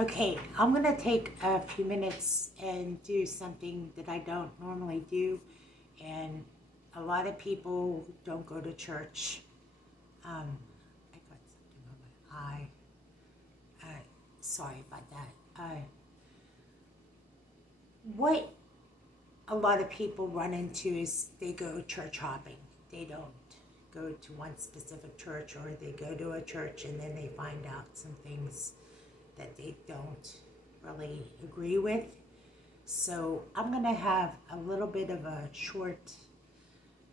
Okay, I'm going to take a few minutes and do something that I don't normally do. And a lot of people don't go to church. I got something on my eye. Sorry about that. What a lot of people run into is they go church hopping. They don't go to one specific church, or they go to a church and then they find out some things that they don't really agree with. So I'm going to have a little bit of a short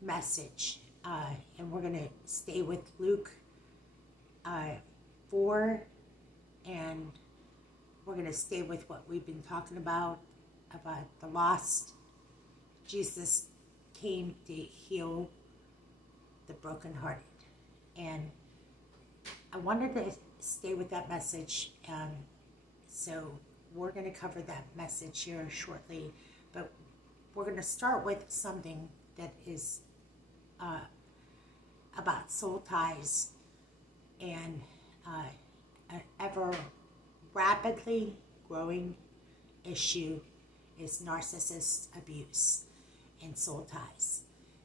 message, and we're going to stay with Luke 4, and we're going to stay with what we've been talking about the lost. Jesus came to heal the brokenhearted, and I wanted to stay with that message, so we're going to cover that message here shortly, but we're going to start with something that is about soul ties and an ever rapidly growing issue is narcissist abuse and soul ties.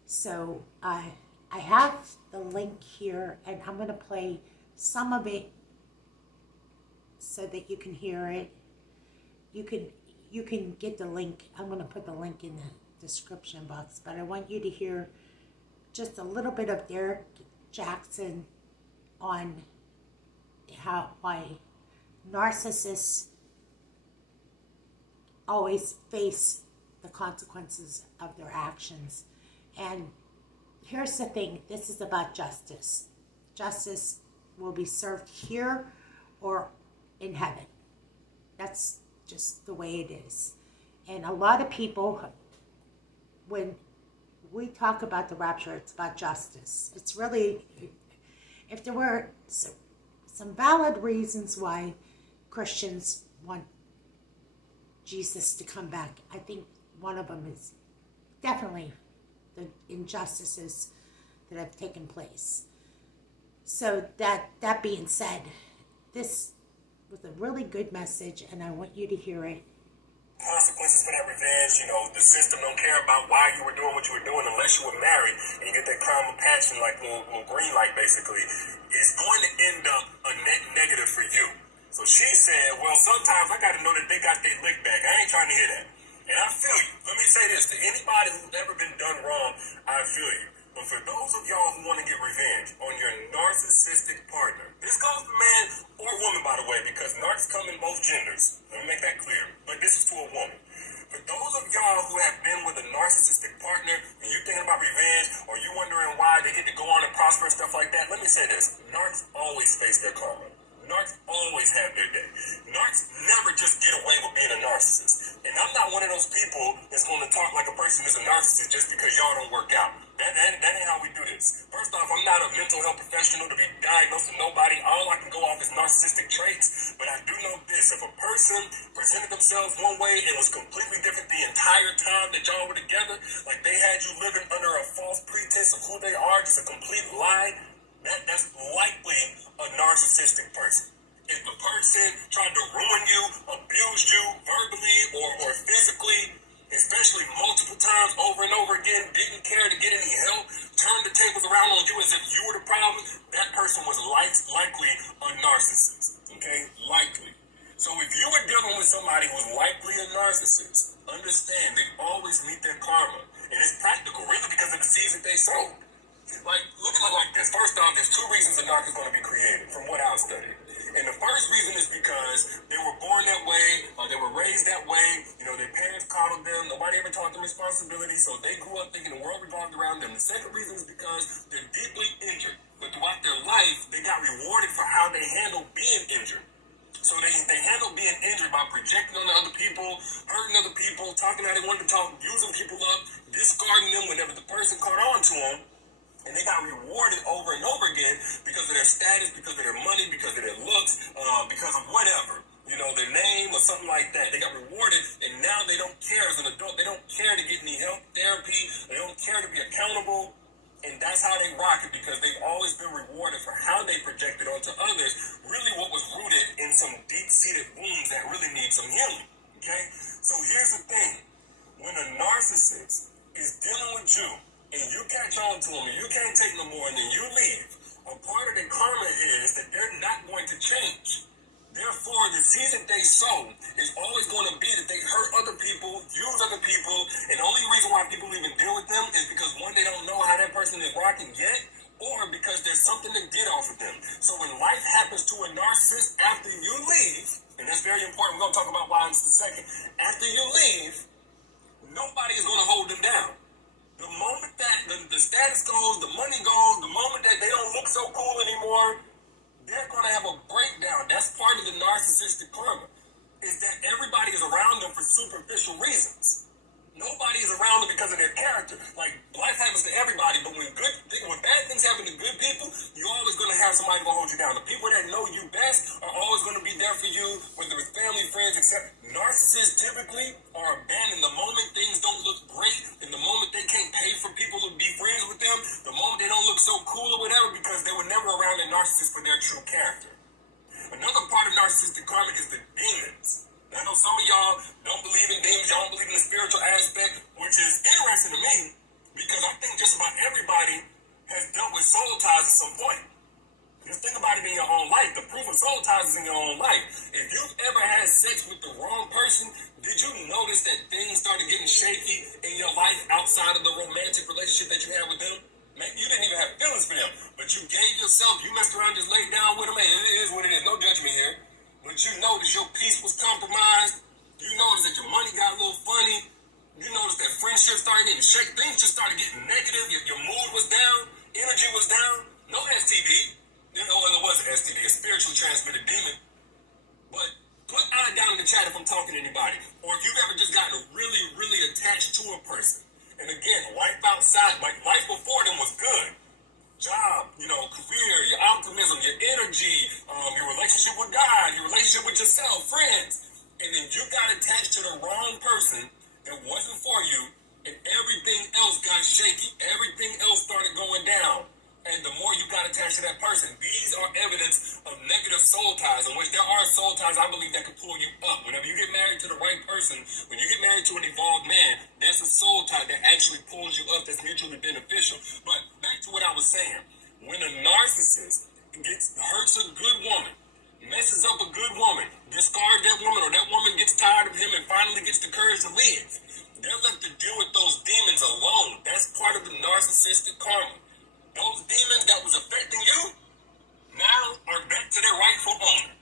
So I have the link here, and I'm going to play some of it so that you can hear it. You can get the link. I'm going to put the link in the description box, but I want you to hear just a little bit of Derek Jackson on why narcissists always face the consequences of their actions. And here's the thing, this is about justice. Justice will be served here or in heaven. That's just the way it is. And a lot of people, when we talk about the rapture, it's about justice. It's really, if there were some valid reasons why Christians want Jesus to come back, I think one of them is definitely the injustices that have taken place. So that being said, this was a really good message, and I want you to hear it. Consequences for that revenge, the system don't care about why you were doing what you were doing unless you were married and you get that crime of passion, like little green light basically, is going to end up a net negative for you. So she said, well, sometimes I got to know that they got their lick back. I ain't trying to hear that. And I feel you. Let me say this to anybody who's ever been done wrong, I feel you. But for those of y'all who want to get revenge on your narcissistic partner, this goes to man or woman, by the way, because narcs come in both genders. Let me make that clear. But this is to a woman. For those of y'all who have been with a narcissistic partner and you're thinking about revenge, or you wondering why they get to go on and prosper and stuff like that, let me say this. Narcs always face their karma. Narcs always have their day. Narcs never just get away with being a narcissist. And I'm not one of those people that's going to talk like a person is a narcissist just because y'all don't work out. That ain't how we do this. First off, I'm not a mental health professional to be diagnosed with nobody. All I can go off is narcissistic traits. But I do know this. If a person presented themselves one way and was completely different the entire time that y'all were together, like they had you living under a false pretense of who they are, just a complete lie, that's likely a narcissistic person. If the person tried to ruin you, abused you verbally or physically, especially multiple times over and over again, didn't care to get any help, turned the tables around on you as if you were the problem, that person was likely a narcissist. Okay? Likely. So if you were dealing with somebody who's likely a narcissist, understand they always meet their karma. And it's practical, really, because of the seeds that they sowed. Like, look at it like this. First off, there's two reasons a narc is going to be created, from what I've studied. And the first reason is because they were born that way, or they were raised that way, their parents coddled them, nobody ever taught them responsibility, so they grew up thinking the world revolved around them. The second reason is because they're deeply injured, but throughout their life, they got rewarded for how they handled being injured. So they handled being injured by projecting on other people, hurting other people, talking how they wanted to talk, using people up, discarding them whenever the person caught on to them. And they got rewarded over and over again because of their status, because of their money, because of their looks, because of whatever. Their name or something like that. They got rewarded, and now they don't care as an adult. They don't care to get any help, therapy. They don't care to be accountable. And that's how they rock it, because they've always been rewarded for how they projected onto others, really what was rooted in some deep-seated wounds that really need some healing, okay? So here's the thing. When a narcissist is dealing with you, and you catch on to them, and you can't take no more, and then you leave, a part of their karma is that they're not going to change. Therefore, the seed that they sow is always going to be that they hurt other people, use other people, and the only reason why people even deal with them is because, one, they don't know how that person is rocking yet, or because there's something to get off of them. So when life happens to a narcissist after you leave, and that's very important, we're going to talk about why in just a second, after you leave, nobody is going to hold them down. The moment that the status goes, the money goes, the moment that they don't look so cool anymore, they're going to have a breakdown. That's part of the narcissistic karma, is that everybody is around them for superficial reasons. Nobody is around them because of their character. Like, life happens to everybody, but when bad things happen to good people, you're always going to have somebody going to hold you down. The people that know you best are always going to be there for you, whether it's family, friends, etc. Narcissists typically are abandoned the moment things don't look great, and the moment they can't pay for people to be friends with them, the moment they don't look so cool or whatever, because they were never around a narcissist for their true character. Another part of narcissistic karma is the demons. I know some of y'all don't believe in demons, y'all don't believe in the spiritual aspect, which is interesting to me, because I think just about everybody has dealt with soul ties at some point. Just think about it in your own life. The proof of soul ties is in your own life. If you've ever had sex with the wrong person, did you notice that things started getting shaky in your life outside of the romantic relationship that you had with them? Maybe you didn't even have feelings for them, but you gave yourself, you messed around, just laid down with them, and it is what it is, no judgment here. But you noticed your peace was compromised. You noticed that your money got a little funny. You noticed that friendship started getting shaky. Things just started getting negative. Your mood was down. Energy was down. No STD. You know, it wasn't STD, a spiritually transmitted demon. But put I down in the chat if I'm talking to anybody. Or if you've ever just gotten really, really attached to a person. And again, life outside, like life before them was good. Job, career, your optimism, your energy, your relationship with God, your relationship with yourself, friends. And then you got attached to the wrong person that wasn't for you, and everything else got shaky. Everything else started going down. And the more you got attached to that person, these are evidence of negative soul ties, in which there are soul ties, I believe, that can pull you up. Whenever you get married to the right person, when you get married to an evolved man, that's a soul tie that actually pulls you up, that's mutually beneficial. But back to what I was saying. When a narcissist hurts a good woman, messes up a good woman, discards that woman, or that woman gets tired of him and finally gets the courage to leave, they're left to deal with those demons alone. That's part of the narcissistic karma. Those demons that was affecting you now are back to their rightful owner.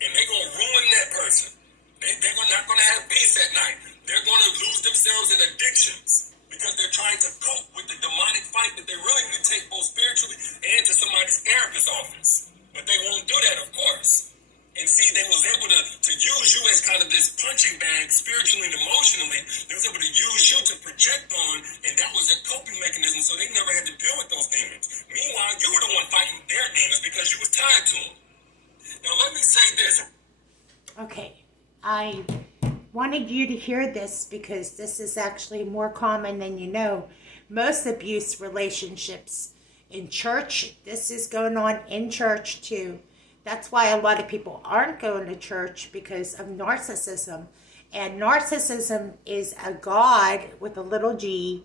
And they're going to ruin that person. They're not going to have peace at night. They're going to lose themselves in addictions because they're trying to cope with the demonic fight that they really need to take both spiritually and to somebody's therapist's office. But they won't do that, of course. And see, they was able to use you as kind of this punching bag spiritually and emotionally. They was able to use you to project on, and that was their coping mechanism, so they never had to deal with those demons. Meanwhile, you were the one fighting their demons because you was tied to them. Now, let me say this. Okay, I wanted you to hear this because this is actually more common than you know. Most abuse relationships in church, this is going on in church too. That's why a lot of people aren't going to church, because of narcissism. And narcissism is a god with a little g.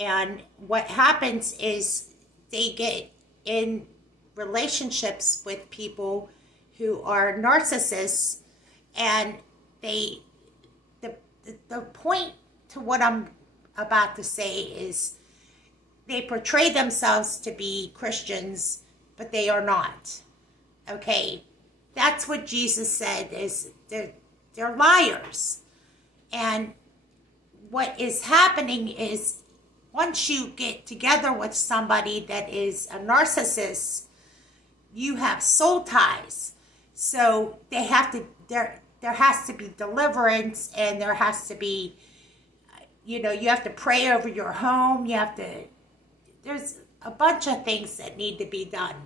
And what happens is they get in relationships with people who are narcissists. And the point to what I'm about to say is they portray themselves to be Christians, but they are not. Okay, that's what Jesus said, is they're liars. And what is happening is once you get together with somebody that is a narcissist, you have soul ties. So there has to be deliverance, and there has to be, you have to pray over your home. There's a bunch of things that need to be done.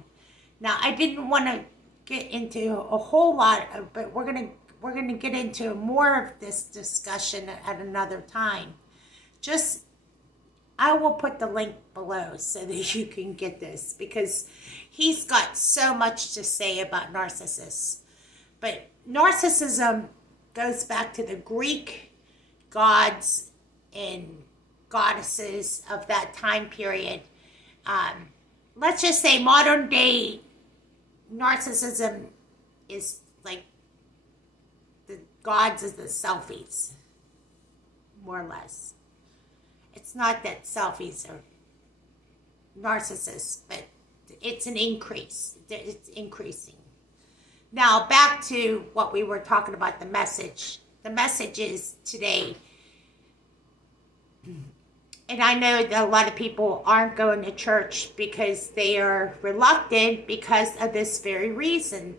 Now, I didn't want to get into a whole lot, but we're gonna get into more of this discussion at another time. Just I will put the link below so that you can get this, because he's got so much to say about narcissists. But narcissism goes back to the Greek gods and goddesses of that time period. Let's just say modern day narcissism is like the gods is the selfies, more or less. It's not that selfies are narcissists, but it's an increase. It's increasing. Now, back to what we were talking about, the message. The message is today, and I know that a lot of people aren't going to church because they are reluctant because of this very reason.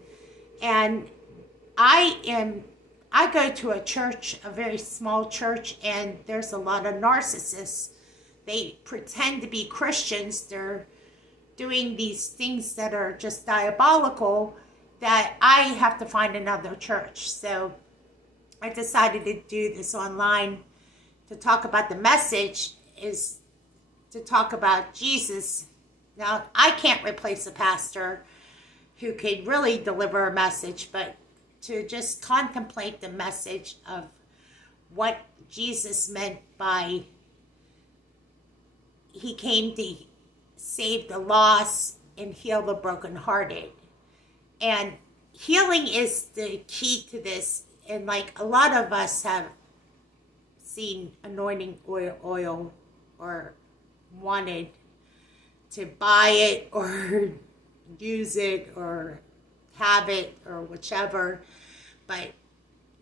And I go to a church, a very small church, and there's a lot of narcissists. They pretend to be Christians. They're doing these things that are just diabolical, that I have to find another church. So I decided to do this online to talk about the message, is to talk about Jesus. Now, I can't replace a pastor who could really deliver a message, but to just contemplate the message of what Jesus meant by he came to save the lost and heal the brokenhearted. And healing is the key to this. And like a lot of us have seen anointing oil or wanted to buy it or use it or have it or whichever. But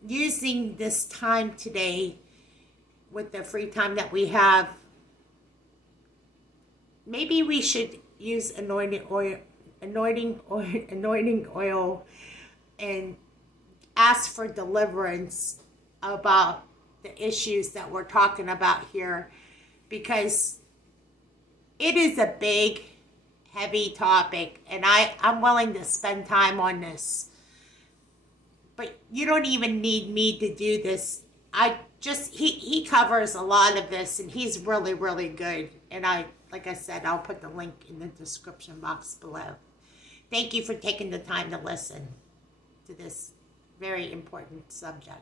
using this time today with the free time that we have, maybe we should use anointing oil and ask for deliverance about the issues that we're talking about here, because it is a big, heavy topic, and I'm willing to spend time on this. But you don't even need me to do this. He covers a lot of this, and he's really, really good. And like I said, I'll put the link in the description box below. Thank you for taking the time to listen to this very important subject.